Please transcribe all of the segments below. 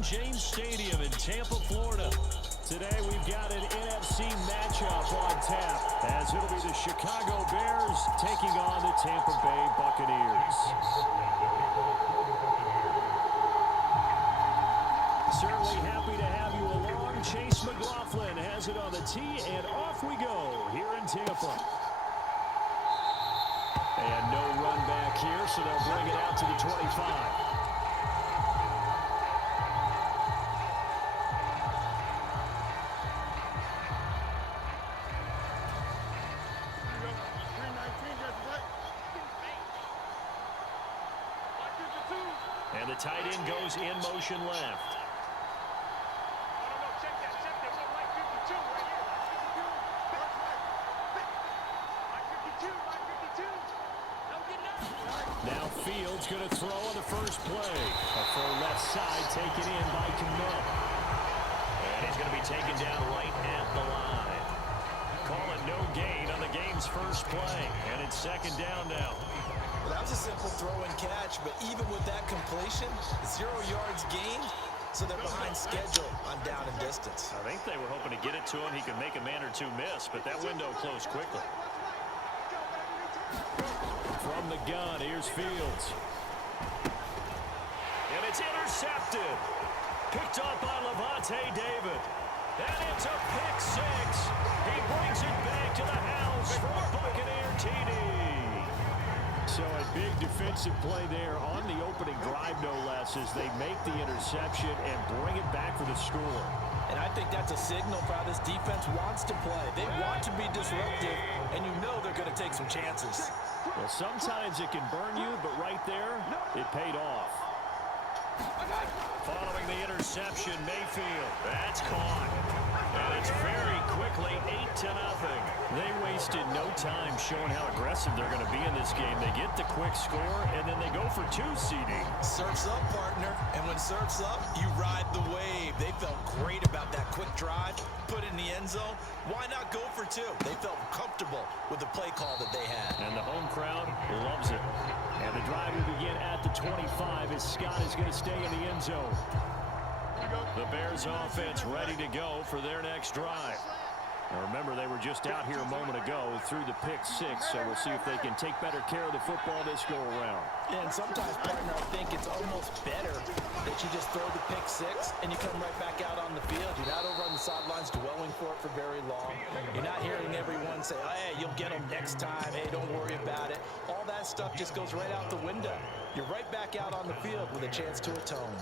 Raymond James Stadium in Tampa, Florida. Today we've got an NFC matchup on tap, as it'll be the Chicago Bears taking on the Tampa Bay Buccaneers. Certainly happy to have you along. Chase McLaughlin has it on the tee, and off we go here in Tampa. And no run back here, so they'll bring it out to the 25. And the tight end goes in motion left. Now Fields going to throw on the first play. A full left side taken in by Cano. And he's going to be taken down right at the line. Call it no gain on the game's first play. And it's second down now. Well, that was a simple throw and catch, but even with that completion, 0 yards gained, so they're behind schedule on down and distance. I think they were hoping to get it to him. He could make a man or two miss, but that window closed quickly. From the gun, here's Fields. And it's intercepted. Picked up by Levante David. And it's a pick six. He brings it back to the house for a Buccaneer TD. So a big defensive play there on the opening drive, no less, as they make the interception and bring it back for the score. And I think that's a signal for how this defense wants to play. They want to be disruptive, and you know they're going to take some chances. Well, sometimes it can burn you, but right there, it paid off. Following the interception, Mayfield. That's caught. And it's very quickly 8-0. They wasted no time showing how aggressive they're going to be in this game. They get the quick score, and then they go for 2, CD. Surf's up, partner. And when surf's up, you ride the wave. They felt great about that quick drive, put it in the end zone. Why not go for 2? They felt comfortable with the play call that they had. And the home crowd loves it. And the drive will begin at the 25 as Scott is going to stay in the end zone. The Bears offense ready to go for their next drive. Now remember, they were just out here a moment ago through the pick six, so we'll see if they can take better care of the football this go around. And sometimes, partner, I think it's almost better that you just throw the pick six and you come right back out on the field. You're not over on the sidelines dwelling for it for very long. You're not hearing everyone say, hey, you'll get them next time. Hey, don't worry about it. All that stuff just goes right out the window. You're right back out on the field with a chance to atone.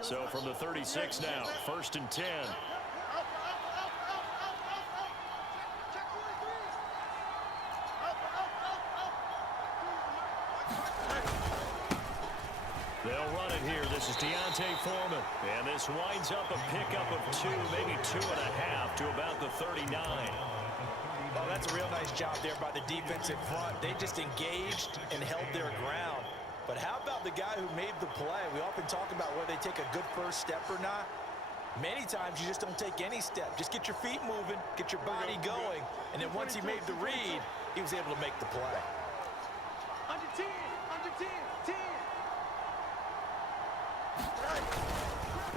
So from the 36 now, 1st and 10. They'll run it here. This is Deontay Foreman. And this winds up a pickup of 2, maybe 2.5 to about the 39. Well, that's a real nice job there by the defense in front. They just engaged and held their ground. But how about the guy who made the play? We often talk about whether they take a good first step or not. Many times you just don't take any step. Just get your feet moving, get your body going, and then once he made the read, he was able to make the play. Under 10, 10.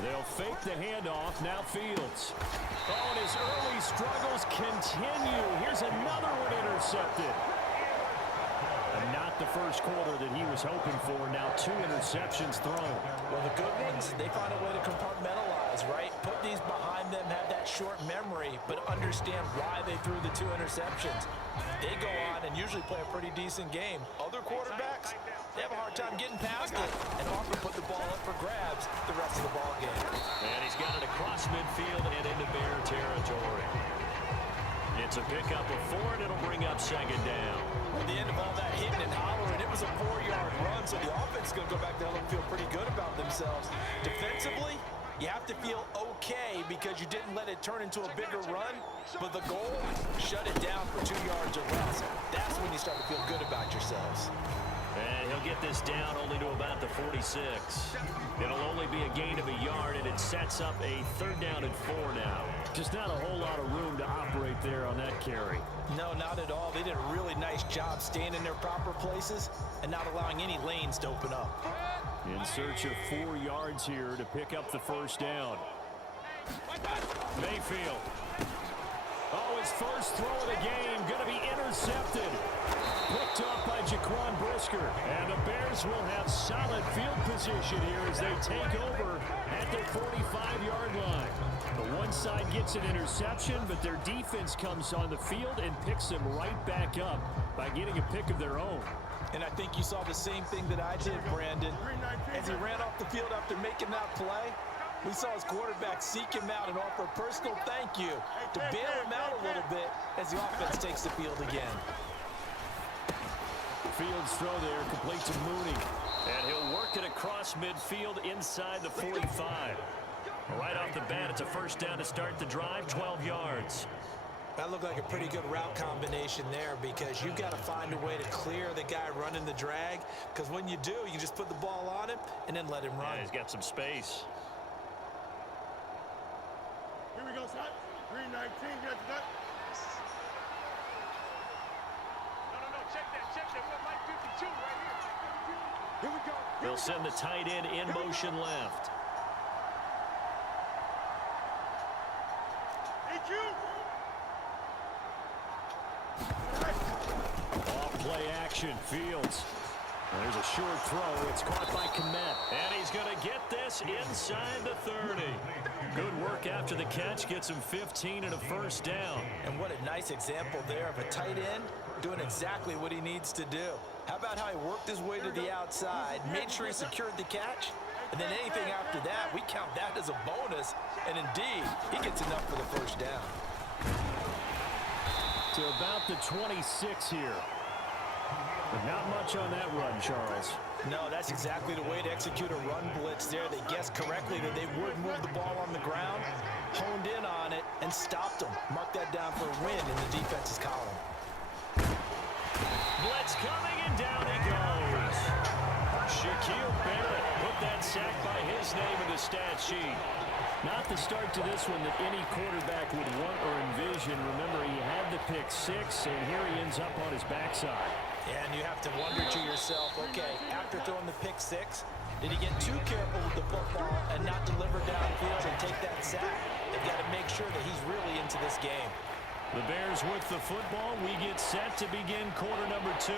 They'll fake the handoff. Now Fields. Oh, and his early struggles continue. Here's another one intercepted. And not the first quarter that he was hoping for. Now 2 interceptions thrown. Well, the good ones, they find a way to compartmentalize, right? Put these behind them, have that short memory, but understand why they threw the 2 interceptions. They go on and usually play a pretty decent game. Other quarterbacks, they have a hard time getting past it and often put the ball up for grabs the rest of the ball game. And he's got it across midfield and into Bear territory. It's a pickup of 4, and it'll bring up second down. At the end of all that hitting and hollering, it was a 4-yard run, so the offense is going to go back there and feel pretty good about themselves. Defensively, you have to feel okay because you didn't let it turn into a bigger run, but the goal, shut it down for 2 yards or less. That's when you start to feel good about yourselves. And he'll get this down only to about the 46. It'll only be a gain of a yard, and it sets up a 3rd down and 4 now. Just not a whole lot of room to operate there on that carry. No, not at all. They did a really nice job staying in their proper places and not allowing any lanes to open up. In search of 4 yards here to pick up the 1st down. Mayfield. Oh, his first throw of the game going to be intercepted. Picked up by Jaquan Brisker. And the Bears will have solid field position here as they take over at their 45-yard line. The one side gets an interception, but their defense comes on the field and picks them right back up by getting a pick of their own. And I think you saw the same thing that I did, Brandon. As he ran off the field after making that play, we saw his quarterback seek him out and offer a personal thank you to bail him out a little bit as the offense takes the field again. Fields throw there, complete to Mooney. And he'll work it across midfield inside the 45. Right off the bat, it's a 1st down to start the drive, 12 yards. That looked like a pretty good route combination there because you've got to find a way to clear the guy running the drag, because when you do, you just put the ball on him and then let him run. Yeah, he's got some space. Here we go, son. 319, get that. No, check that. We're at line 52 right here. Here we go. They'll send the tight end in motion left. Off-play action, Fields. There's a short throw. It's caught by Kmet. And he's going to get this inside the 30. Good work after the catch. Gets him 15 and a 1st down. And what a nice example there of a tight end doing exactly what he needs to do. How about how he worked his way to the outside, made sure he secured the catch, and then anything after that, we count that as a bonus. And indeed, he gets enough for the 1st down. To about the 26 here. But not much on that run, Charles. No, that's exactly the way to execute a run blitz there. They guessed correctly that they would move the ball on the ground, honed in on it, and stopped them. Mark that down for a win in the defense's column. Blitz coming, and down he goes. Shaquille Barrett put that sack by his name in the stat sheet. Not the start to this one that any quarterback would want or envision. Remember, he had the pick 6, and here he ends up on his backside. And you have to wonder to yourself, okay, after throwing the pick 6, did he get too careful with the football and not deliver downfield and take that sack? They've got to make sure that he's really into this game. The Bears with the football. We get set to begin quarter number 2,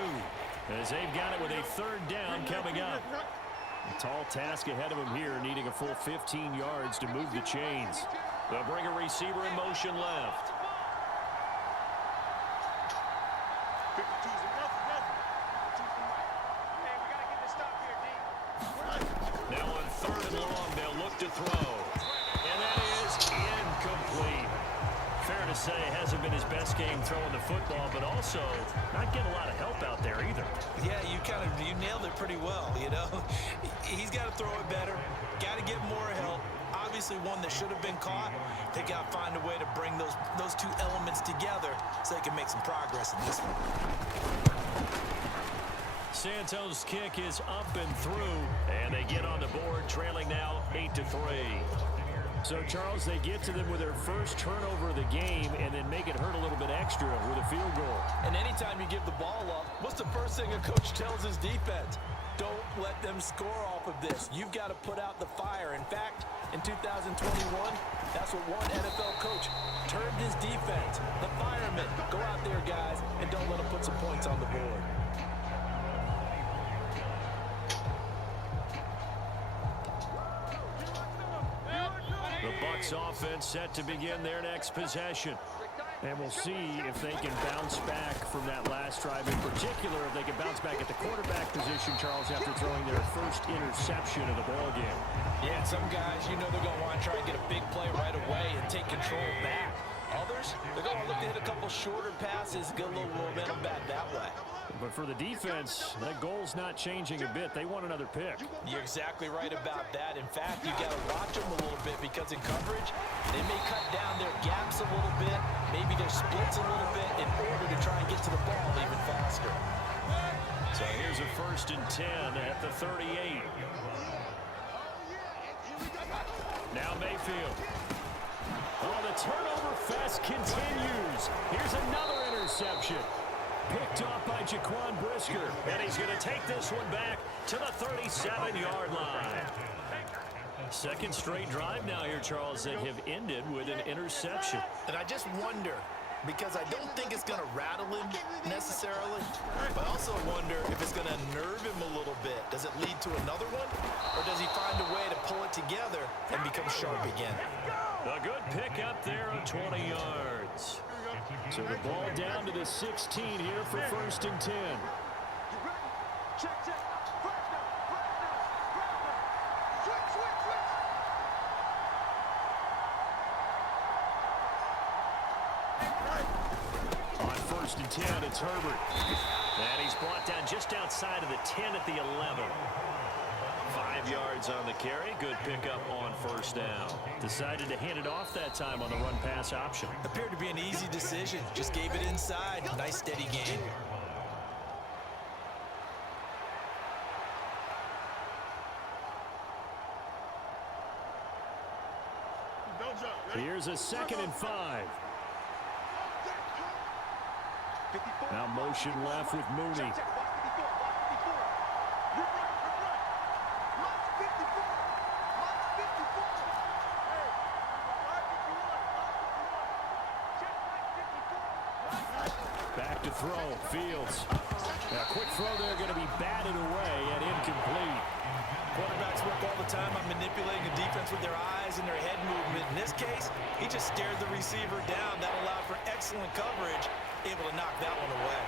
as they've got it with a 3rd down coming up. A tall task ahead of him here, needing a full 15 yards to move the chains. They'll bring a receiver in motion left. Now on 3rd and long, they'll look to throw. And that is incomplete. Fair to say, hasn't been his best game throwing the football, but also not getting a lot of help out there either. Yeah, you nailed it pretty well, you know. He's got to throw it better, got to get more help. Obviously one that should have been caught. They got to find a way to bring those 2 elements together so they can make some progress in this one. Santos' kick is up and through, and they get on the board, trailing now 8-3. So, Charles, they get to them with their first turnover of the game and then make it hurt a little bit extra with a field goal. And anytime you give the ball up, what's the first thing a coach tells his defense? Don't let them score off of this. You've got to put out the fire. In fact, in 2021, that's what one NFL coach termed his defense. The firemen. Go out there, guys, and don't let them put some points on the board. The Bucs offense set to begin their next possession. And we'll see if they can bounce back from that last drive. In particular, if they can bounce back at the quarterback position, Charles, after throwing their first interception of the ballgame. Yeah, some guys, you know they're going to want to try and get a big play right away and take control back. Others, they're going to look to hit a couple shorter passes, get a little momentum back that way. But for the defense, that goal's not changing a bit. They want another pick. You're exactly right about that. In fact, you got to watch them a little bit because in coverage, they may cut down their gaps a little bit, maybe their splits a little bit in order to try and get to the ball even faster. So here's a 1st and 10 at the 38. Now Mayfield. Oh, the turnover fest continues. Here's another interception. Picked off by Jaquan Brisker. And he's going to take this one back to the 37-yard line. Second straight drive now here, Charles, that have ended with an interception. And I just wonder, because I don't think it's going to rattle him necessarily, but I also wonder if it's going to nerve him a little bit. Does it lead to another one, or does he find a way to pull it together and become sharp again? A good pick up there of 20 yards. So the ball down to the 16 here for 1st and 10. Check. On 1st and 10, it's Herbert. And he's brought down just outside of the 10 at the 11. 5 yards on the carry. Good pickup on 1st down. Decided to hand it off that time on the run-pass option. Appeared to be an easy decision. Just gave it inside. Nice steady gain. Here's a 2nd and 5. Now motion left with Mooney. Back to throw. Fields. A quick throw there going to be batted away and incomplete. Quarterbacks work all the time on manipulating the defense with their eyes and their head movement. In this case, he just stared the receiver down. That allowed for excellent coverage, able to knock that one away.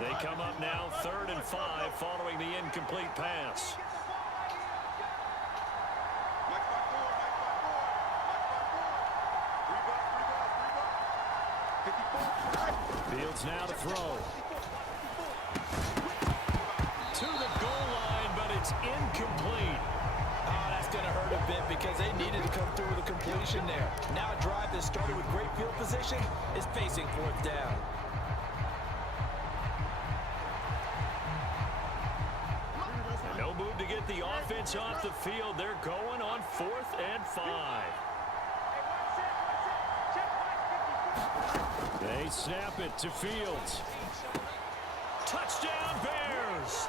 They come up now 3rd and 5 following the incomplete pass. Fields now to throw. To the goal line, but it's incomplete. Oh, that's going to hurt a bit because they needed to come through with a completion there. Now a drive that started with great field position is facing 4th down. No move to get the offense off the field. They're going on 4th and 5. They snap it to Fields. Touchdown Bears!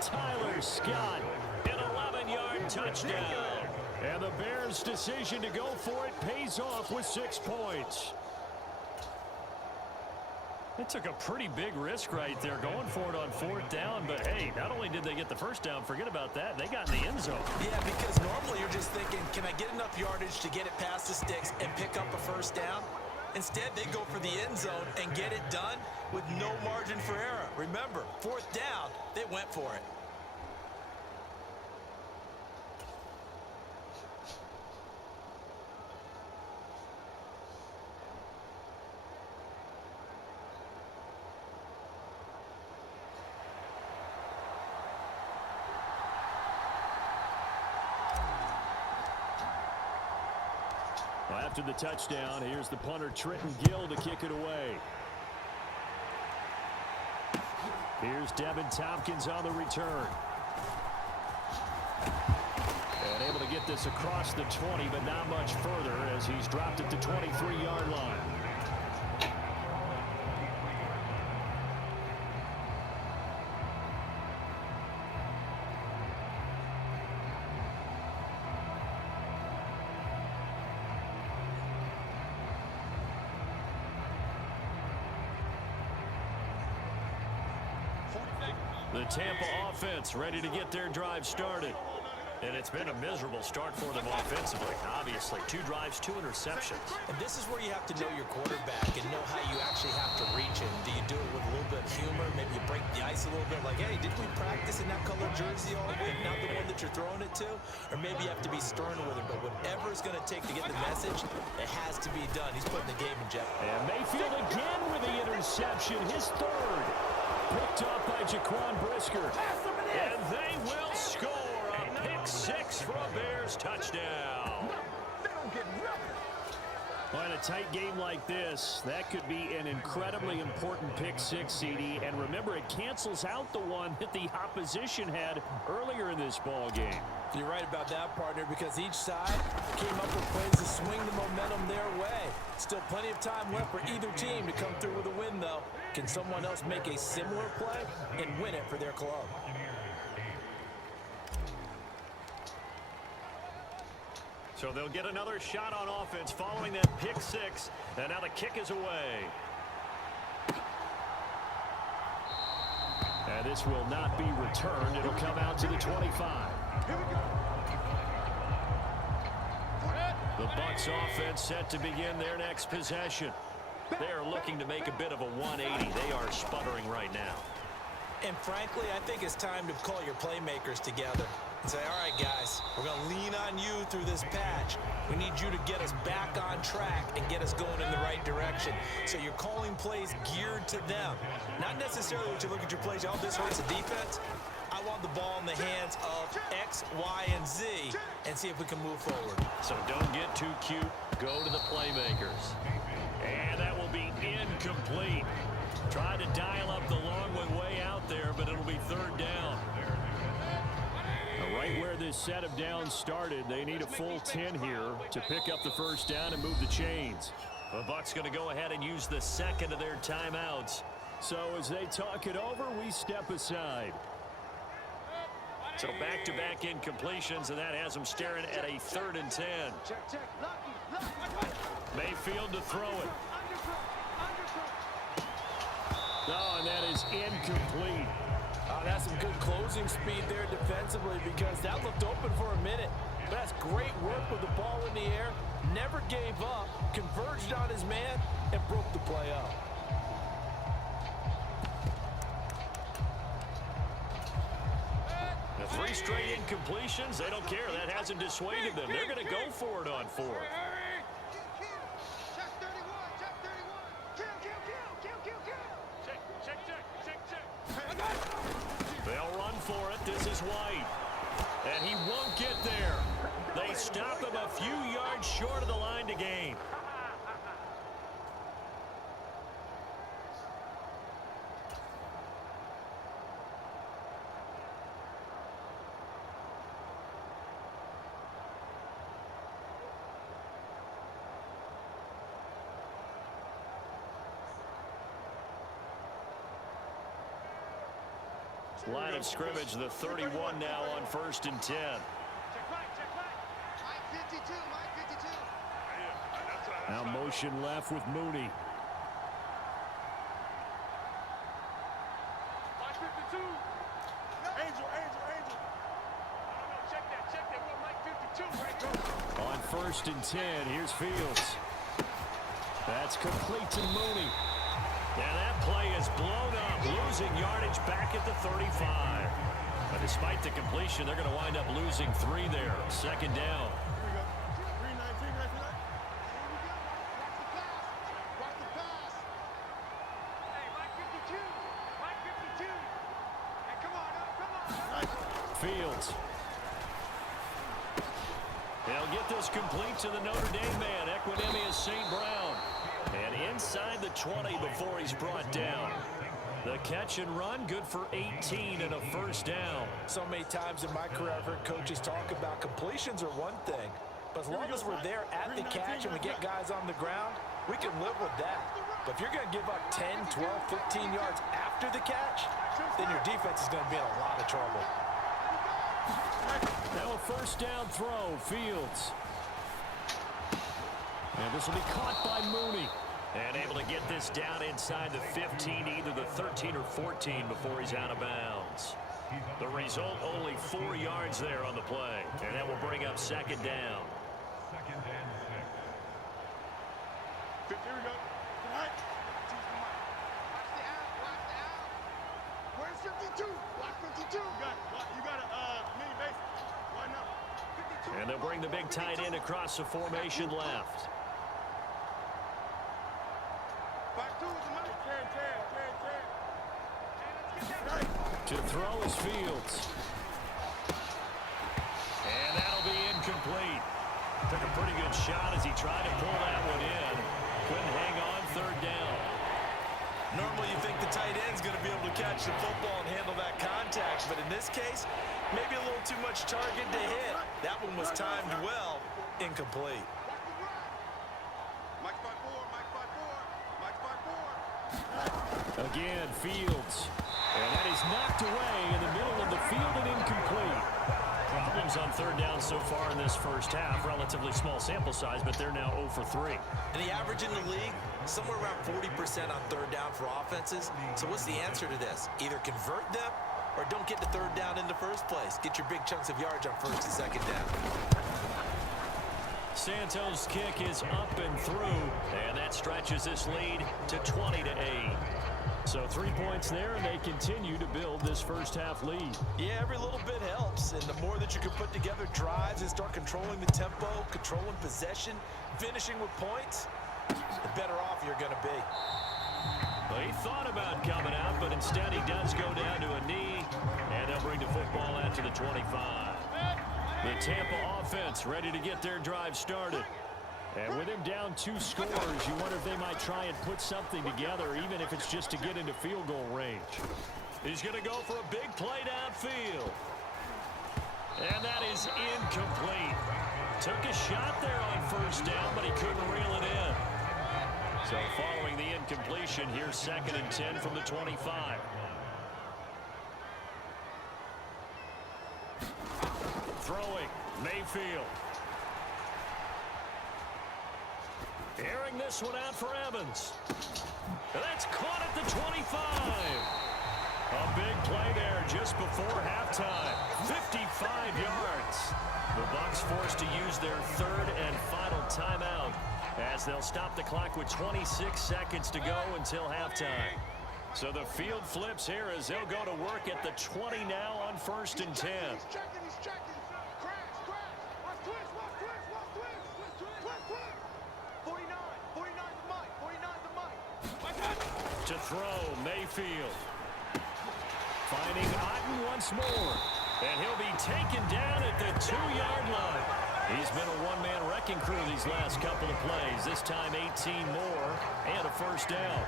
Tyler Scott, an 11-yard touchdown. And the Bears' decision to go for it pays off with 6 points. They took a pretty big risk right there going for it on 4th down, but hey, not only did they get the 1st down, forget about that, they got in the end zone. Yeah, because normally you're just thinking, can I get enough yardage to get it past the sticks and pick up a 1st down? Instead, they go for the end zone and get it done with no margin for error. Remember, 4th down, they went for it. After the touchdown, here's the punter Trenton Gill to kick it away. Here's Devin Tompkins on the return. And able to get this across the 20, but not much further as he's dropped at the 23-yard line. The Tampa offense ready to get their drive started. And it's been a miserable start for them offensively. Obviously, 2 drives, 2 interceptions. And this is where you have to know your quarterback and know how you actually have to reach him. Do you do it with a little bit of humor? Maybe you break the ice a little bit like, hey, didn't we practice in that color jersey all week? Not the one that you're throwing it to? Or maybe you have to be stern with him. But whatever it's going to take to get the message, it has to be done. He's putting the game in jeopardy. And Mayfield again with the interception, his 3rd. Picked up by Jaquan Brisker. And they will score. A pick six for a Bears touchdown. They don't get nothing. Well, in a tight game like this, that could be an incredibly important pick six, CD. And remember, it cancels out the one that the opposition had earlier in this ball game. You're right about that, partner, because each side came up with plays to swing the momentum their way. Still plenty of time left for either team to come through with a win, though. Can someone else make a similar play and win it for their club? So they'll get another shot on offense following that pick six. And now the kick is away. And this will not be returned. It'll come out to the 25. The Bucs offense set to begin their next possession. They are looking to make a bit of a 180. They are sputtering right now. And frankly, I think it's time to call your playmakers together and say, all right, guys, we're going to lean on you through this patch. We need you to get us back on track and get us going in the right direction. So you're calling plays geared to them. Not necessarily what you look at your plays, oh, this hurts the defense. I want the ball in the hands of X, Y, and Z and see if we can move forward. So don't get too cute. Go to the playmakers. And that will be incomplete. Try to dial up the long way out there, but it'll be third down. Right where this set of downs started, they need a full 10 here to pick up the first down and move the chains. The Bucs going to go ahead and use the second of their timeouts. So as they talk it over, we step aside. So back-to-back incompletions, and that has them staring at a 3rd and 10. Mayfield to throw it. Oh, and that is incomplete. That's some good closing speed there defensively because that looked open for a minute. But that's great work with the ball in the air. Never gave up, converged on his man, and broke the play up. The 3 straight incompletions, they don't care. That hasn't dissuaded them. They're going to go for it on 4th. They'll run for it. This is White. And he won't get there. They stop him a few yards short of the line to gain. Line of scrimmage, the 31 now on 1st and 10. Now motion left with Mooney. On 1st and 10, here's Fields. That's complete to Mooney. And that play is blown up, losing yardage back at the 35. But despite the completion, they're going to wind up losing 3 there. 2nd down. Fields. They'll get this complete to the Notre Dame man, Equinemius St. Brown. And inside the 20 before he's brought down. The catch and run, good for 18 and a 1st down. So many times in my career I've heard coaches talk about completions are one thing. But as long as we're there at the catch and we get guys on the ground, we can live with that. But if you're going to give up 10, 12, 15 yards after the catch, then your defense is going to be in a lot of trouble. Now a 1st down throw, Fields. And this will be caught by Mooney. And able to get this down inside the 15, either the 13 or 14 before he's out of bounds. The result, only 4 yards there on the play. And that will bring up 2nd down. Here we go. Right. Where's 52? Block 52. You got a mini base. Why not? And they'll bring the big tight end across the formation left. To throw is Fields. pretty good shot as he tried to pull that one in. Couldn't hang on third down. Normally you think the tight end's going to be able to catch the football and handle that contact, but in this case, maybe a little too much target to hit. That one was timed well, incomplete. Mike 5-4, Mike 5-4, Mike 5-4. Again, Fields. And that is knocked away in the middle of the field and incomplete. Problems on third down so far in this first half. Relatively small sample size, but they're now 0 for 3. And the average in the league, somewhere around 40% on third down for offenses. So what's the answer to this? Either convert them or don't get the third down in the first place. Get your big chunks of yards on first and second down. Santos' kick is up and through, and that stretches this lead to 20-8. So 3 points there, and they continue to build this first half lead. Yeah, every little bit helps, and the more that you can put together drives and start controlling the tempo, controlling possession, finishing with points, the better off you're going to be. Well, he thought about coming out, but instead he does go down to a knee, and they'll bring the football out to the 25. The Tampa offense ready to get their drive started. And with him down 2 scores, you wonder if they might try and put something together, even if it's just to get into field goal range. He's going to go for a big play downfield. And that is incomplete. Took a shot there on first down, but he couldn't reel it in. So following the incompletion, here's 2nd and 10 from the 25. Throwing, Mayfield. Airing this one out for Evans. And that's caught at the 25. A big play there just before halftime. 55 yards. The Bucs forced to use their 3rd and final timeout as they'll stop the clock with 26 seconds to go until halftime. So the field flips here as they'll go to work at the 20 now on 1st and 10. He's checking. Crash. Watch twist. 49 the mic. To throw, Mayfield. Finding Otten once more. And he'll be taken down at the 2-yard line. He's been a one-man wrecking crew these last couple of plays. This time 18 more and a first down.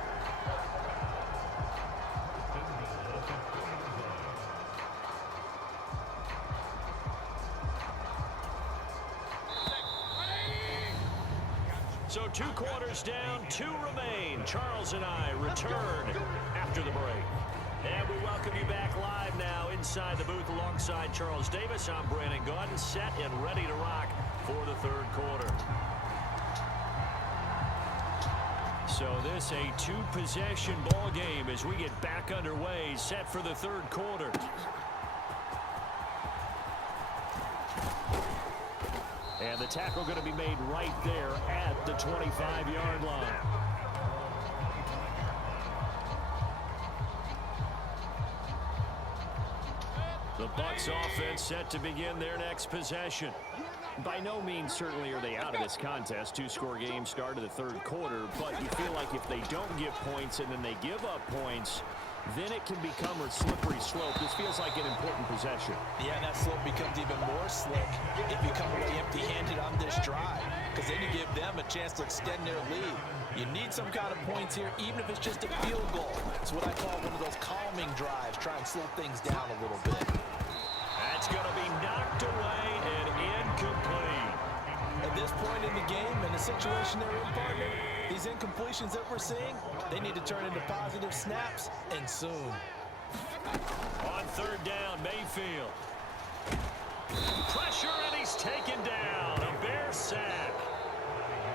So 2 quarters down, 2 remain. Charles and I return after the break. And we welcome you back live now inside the booth alongside Charles Davis. I'm Brandon Gaudin, set and ready to rock for the 3rd quarter. So this a 2-possession ball game as we get back underway, set for the 3rd quarter. And the tackle going to be made right there at the 25-yard line. The Bucs offense set to begin their next possession. By no means certainly are they out of this contest. 2-score game start of the 3rd quarter, but you feel like if they don't get points and then they give up points, then it can become a slippery slope. This feels like an important possession. Yeah, and that slope becomes even more slick if you come away empty-handed on this drive, because then you give them a chance to extend their lead. You need some kind of points here, even if it's just a field goal. It's what I call one of those calming drives, try and slow things down a little bit. That's going to be knocked away and incomplete. At this point in the game, and the situation they're in, partner, these incompletions that we're seeing, they need to turn into positive snaps, and soon. On 3rd down, Mayfield. Pressure, and he's taken down. A Bear sack.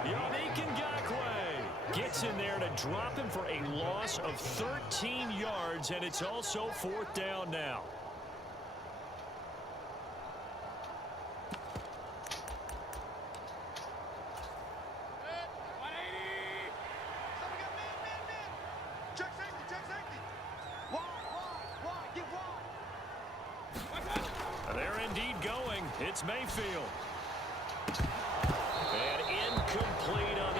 Yannick Ngakoue gets in there to drop him for a loss of 13 yards, and it's also 4th down now. It's Mayfield. And incomplete on